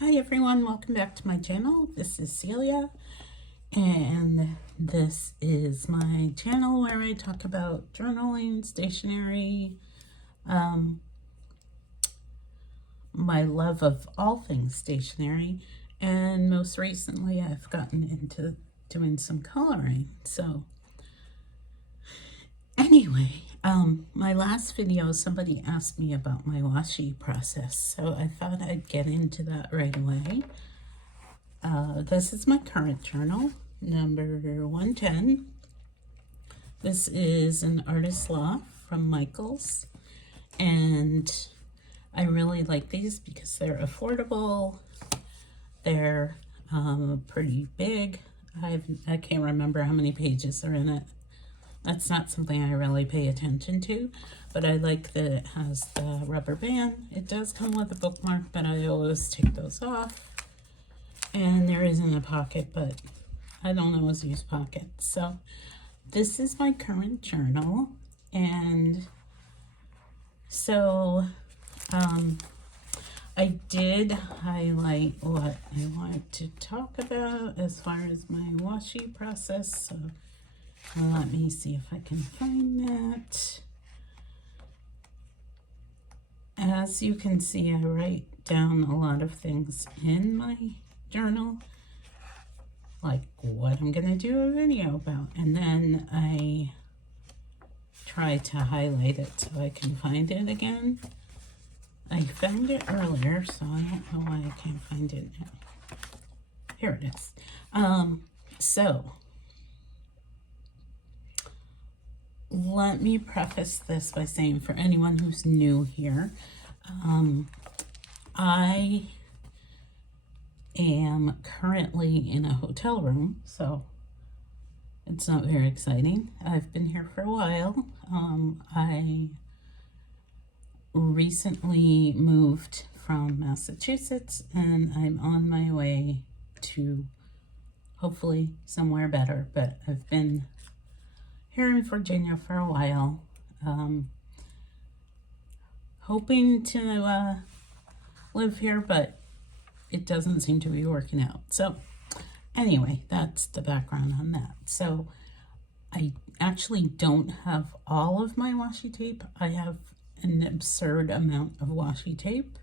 Hi everyone, welcome back to my channel. This is Celia, and this is my channel where I talk about journaling, stationery, my love of all things stationery, and most recently I've gotten into doing some coloring. So anyway, my last video somebody asked me about my washi process, so I thought I'd get into that right away. This is my current journal, number 110. This is an Artist's Loft from Michaels, and I really like these because they're affordable. They're pretty big. I can't remember how many pages are in it. That's not something I really pay attention to, but I like that it has the rubber band. It does come with a bookmark, but I always take those off. And there isn't a pocket, but I don't always use pockets. So this is my current journal, and so I did highlight what I wanted to talk about as far as my washi process. So let me see if I can find that. As you can see, I write down a lot of things in my journal, like what I'm gonna do a video about, and then I try to highlight it so I can find it again. I found it earlier, so I don't know why I can't find it now. Here it is. So let me preface this by saying, for anyone who's new here, I am currently in a hotel room, so it's not very exciting. I've been here for a while. I recently moved from Massachusetts, and I'm on my way to hopefully somewhere better, but I've been here in Virginia for a while, hoping to live here, but it doesn't seem to be working out. So anyway, that's the background on that. So I actually don't have all of my washi tape. I have an absurd amount of washi tape.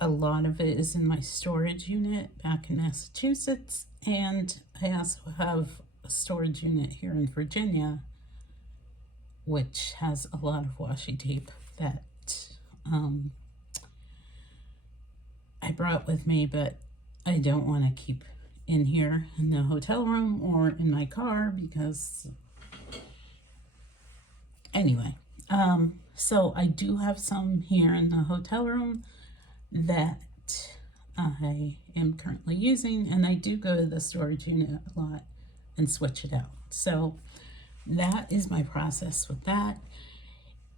A lot of it is in my storage unit back in Massachusetts, and I also have a storage unit here in Virginia, which has a lot of washi tape that I brought with me, but I don't want to keep in here in the hotel room or in my car because anyway, so I do have some here in the hotel room that I am currently using, and I do go to the storage unit a lot and switch it out. So that is my process with that.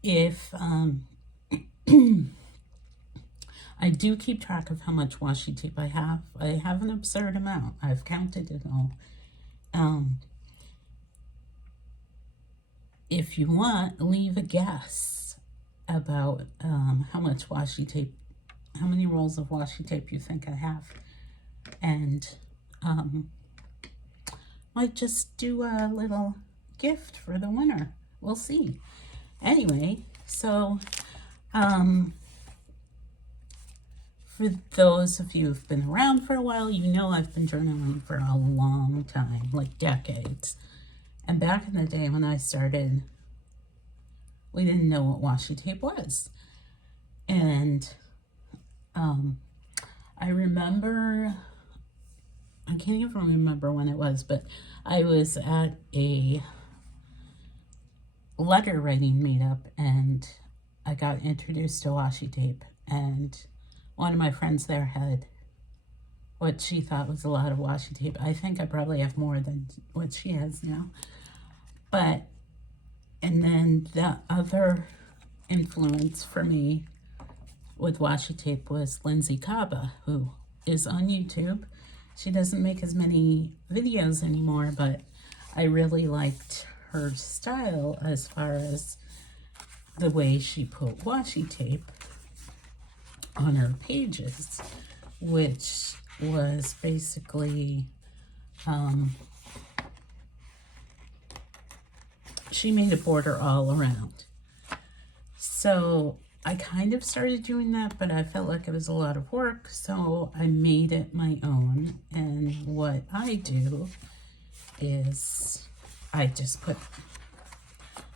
If I do keep track of how much washi tape I have. I have an absurd amount. I've counted it all. If you want, leave a guess about how much washi tape, how many rolls of washi tape you think I have. And might just do a little gift for the winner. We'll see. Anyway, so for those of you who've been around for a while, you know I've been journaling for a long time, like decades. And back in the day when I started, we didn't know what washi tape was. And I remember, I can't even remember when it was, but I was at a letter writing meetup, and I got introduced to washi tape, and one of my friends there had what she thought was a lot of washi tape. I think I probably have more than what she has now. But, and then the other influence for me with washi tape was Lindsay Kaba, who is on YouTube. She doesn't make as many videos anymore, but I really liked her style as far as the way she put washi tape on her pages. which was basically, she made a border all around. So I kind of started doing that, but I felt like it was a lot of work, so I made it my own. And what I do is I just put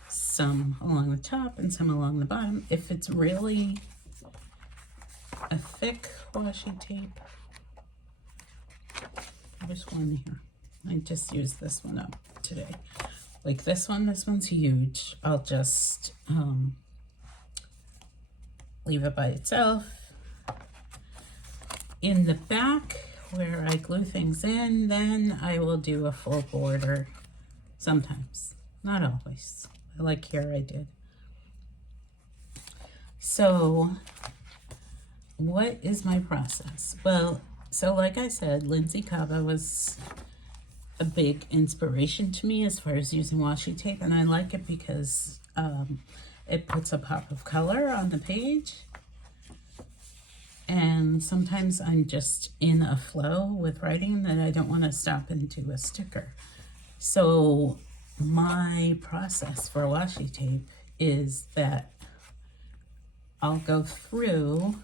some along the top and some along the bottom. If it's really a thick washi tape, there's one here. I just used this one up today. Like this one's huge. I'll just leave it by itself. In the back where I glue things in, then I will do a full border sometimes, not always. Like here I did. So what is my process? Well, so like I said, Lindsay Cava was a big inspiration to me as far as using washi tape, and I like it because it puts a pop of color on the page. And sometimes I'm just in a flow with writing that I don't want to stop and do a sticker. So my process for washi tape is that I'll go through,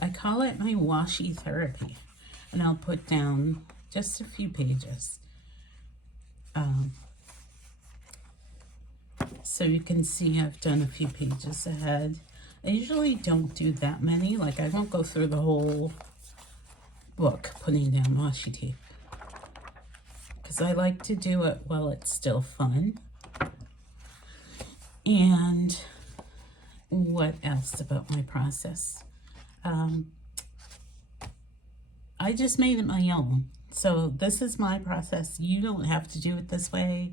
I call it my washi therapy, and I'll put down just a few pages. So you can see I've done a few pages ahead. I usually don't do that many, like I won't go through the whole book putting down washi tape, because I like to do it while it's still fun. And what else about my process? I just made it my own. So this is my process. You don't have to do it this way.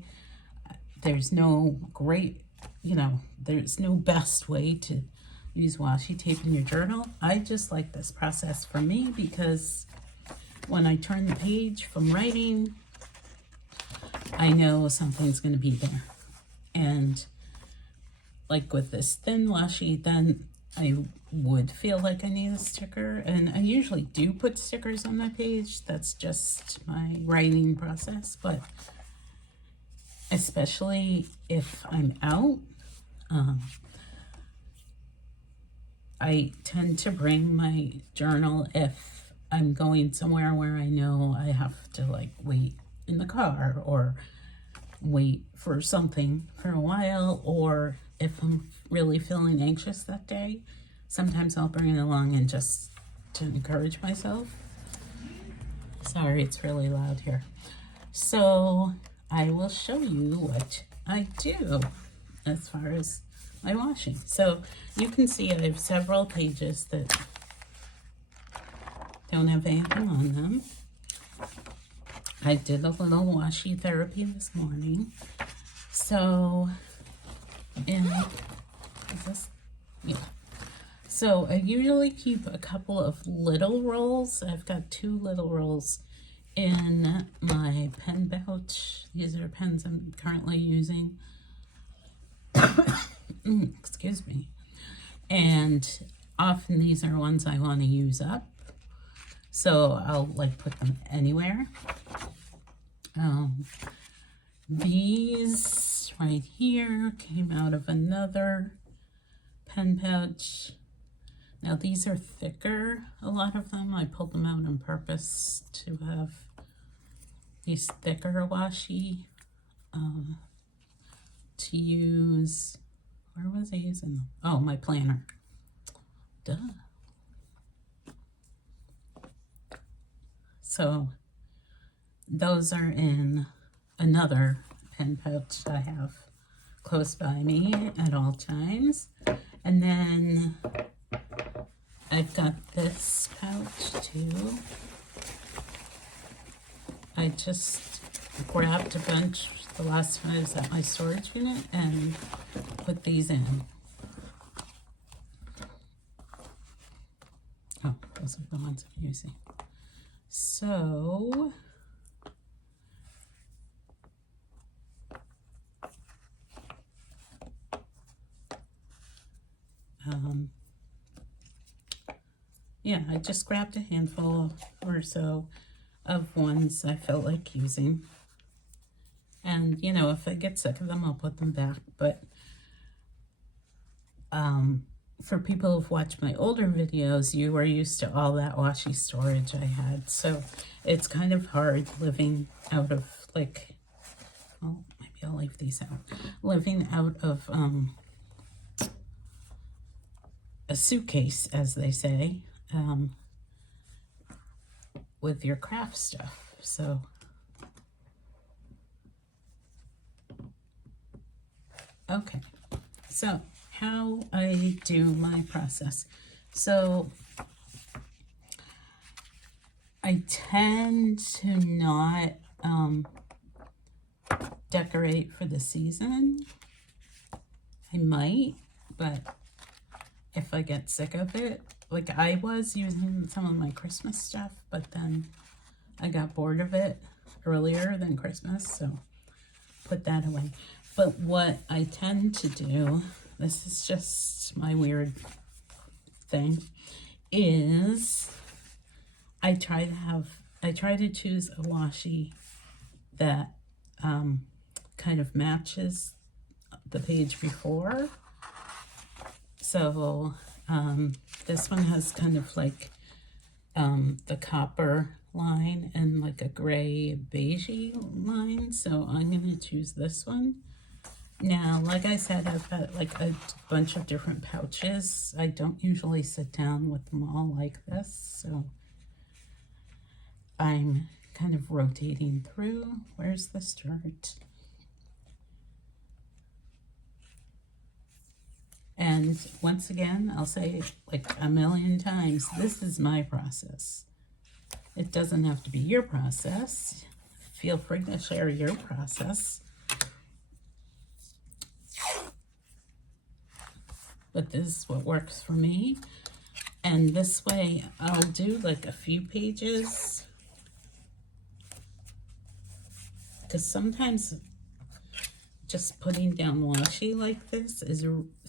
There's no great, there's no best way to use washi tape in your journal. I just like this process for me because when I turn the page from writing, I know something's going to be there. And like with this thin washi, then I would feel like I need a sticker, and I usually do put stickers on my page. That's just my writing process, but especially if I'm out, I tend to bring my journal if I'm going somewhere where I know I have to like wait in the car or wait for something for a while, or if I'm really feeling anxious that day, sometimes I'll bring it along and just to encourage myself. Sorry, it's really loud here. So I will show you what I do as far as my washing. So you can see I have several pages that don't have anything on them. I did a little washi therapy this morning. So, is this? Yeah. So I usually keep a couple of little rolls. I've got 2 little rolls in my pen pouch. These are pens I'm currently using. Excuse me. And often these are ones I want to use up. So I'll like put them anywhere. These right here came out of another pen pouch. Now these are thicker, a lot of them. I pulled them out on purpose to have these thicker washi to use. Where was I using them? Oh, my planner. Duh. So those are in another pen pouch I have close by me at all times. And then I've got this pouch too. I just grabbed a bunch the last time I was at my storage unit and put these in. Oh, those are the ones I'm using. So yeah, I just grabbed a handful or so of ones I felt like using. And, you know, if I get sick of them, I'll put them back. But for people who've watched my older videos, you were used to all that washi storage I had. So it's kind of hard living out of, like, oh, maybe I'll leave these out. Living out of a suitcase, as they say, with your craft stuff. So okay, so how I do my process. So I tend to not decorate for the season. I might, but if I get sick of it, like I was using some of my Christmas stuff, but then I got bored of it earlier than Christmas, so put that away. But what I tend to do, this is just my weird thing, is I try to choose a washi that kind of matches the page before. So this one has kind of like the copper line and like a gray beigey line, so I'm going to choose this one. Now, like I said, I've got like a bunch of different pouches. I don't usually sit down with them all like this, so I'm kind of rotating through. Where's the start? And once again, I'll say like a million times, this is my process. It doesn't have to be your process. Feel free to share your process. But this is what works for me. And this way I'll do like a few pages, because sometimes just putting down washi like this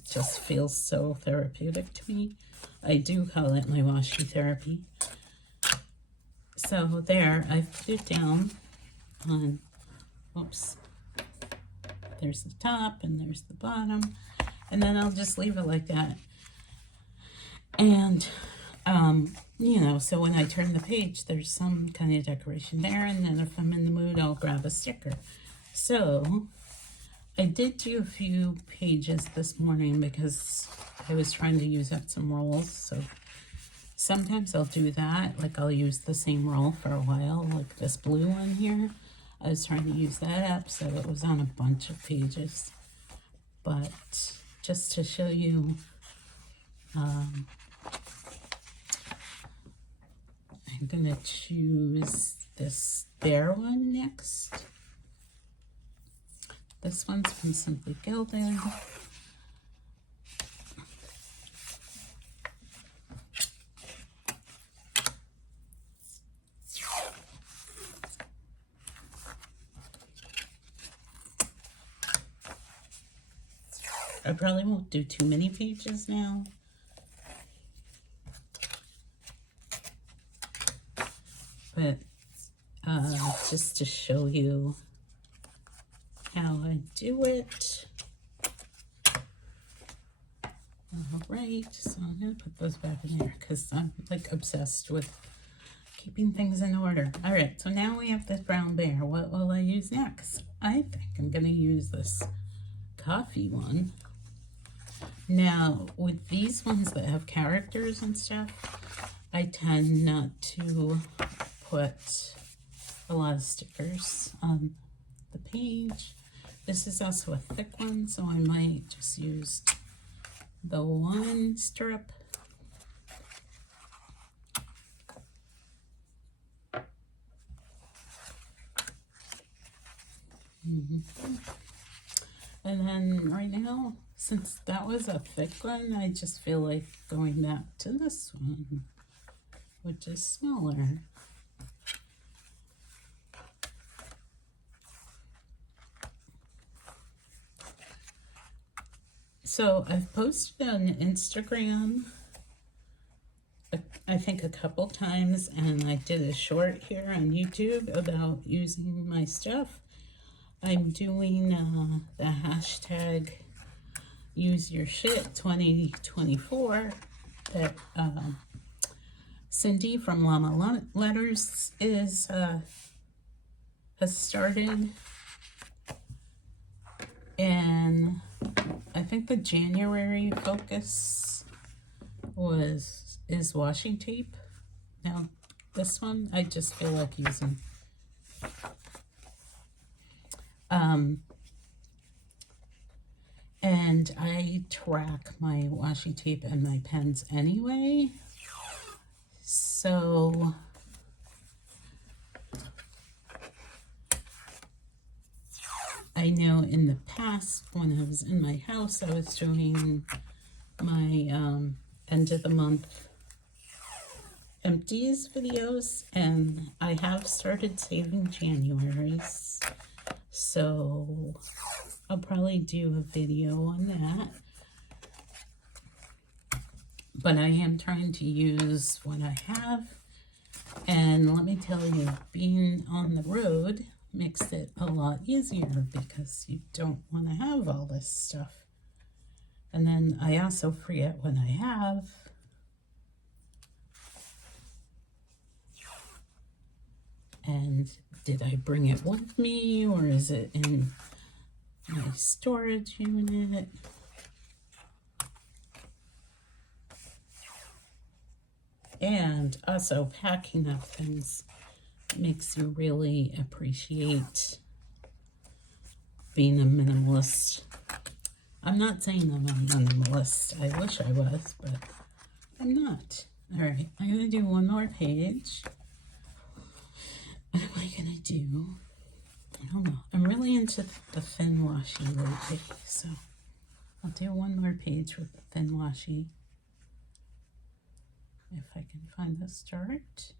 just feels so therapeutic to me. I do call it my washi therapy. So there, I put it down on, oops, there's the top and there's the bottom. And then I'll just leave it like that. And, you know, so when I turn the page, there's some kind of decoration there. And then if I'm in the mood, I'll grab a sticker. So I did do a few pages this morning because I was trying to use up some rolls. So sometimes I'll do that. Like I'll use the same roll for a while, like this blue one here. I was trying to use that up, so it was on a bunch of pages. But just to show you, I'm gonna choose this bear one next. This one's from Simply Gilded. I probably won't do too many pages now. But just to show you how I do it. All right, so I'm gonna put those back in there because I'm like obsessed with keeping things in order. All right, so now we have this brown bear. What will I use next? I think I'm gonna use this coffee one. Now, with these ones that have characters and stuff, I tend not to put a lot of stickers on the page. This is also a thick one, so I might just use the one strip. And then right now, since that was a thick one, I just feel like going back to this one, which is smaller. So I've posted on Instagram I think a couple times, and I did a short here on YouTube about using my stuff. I'm doing the hashtag use your shit 2024 that Cindy from Llama Letters has started, and I think the January focus is washi tape. Now this one I just feel like using. And I track my washi tape and my pens anyway, so I know in the past when I was in my house, I was doing my end of the month empties videos, and I have started saving January's, so I'll probably do a video on that. But I am trying to use what I have, and let me tell you, being on the road makes it a lot easier because you don't want to have all this stuff. And then I also forget what I have. And did I bring it with me, or is it in my storage unit? And also packing up things makes you really appreciate being a minimalist. I'm not saying I'm a minimalist. I wish I was, but I'm not. All right, I'm gonna do one more page. What am I gonna do? I don't know. I'm really into the thin washi lately, so I'll do one more page with the thin washi. If I can find the start.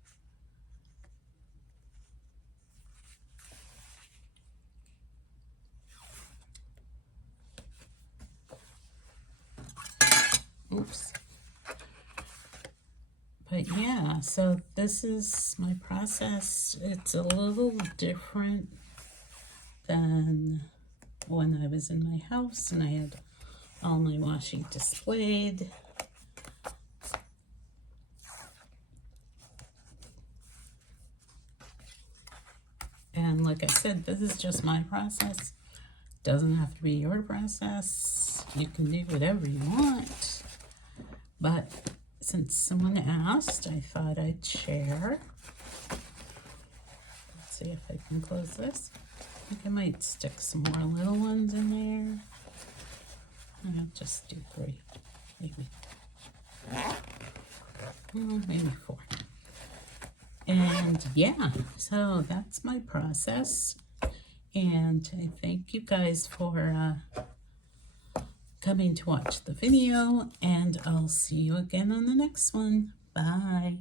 Oops. But yeah, so this is my process. It's a little different than when I was in my house and I had all my washi displayed. And like I said, this is just my process. Doesn't have to be your process. You can do whatever you want. But since someone asked, I thought I'd share. Let's see if I can close this. I think I might stick some more little ones in there. I'll just do 3, maybe. Well, maybe 4. And yeah, so that's my process. And I thank you guys for coming to watch the video, and I'll see you again on the next one. Bye.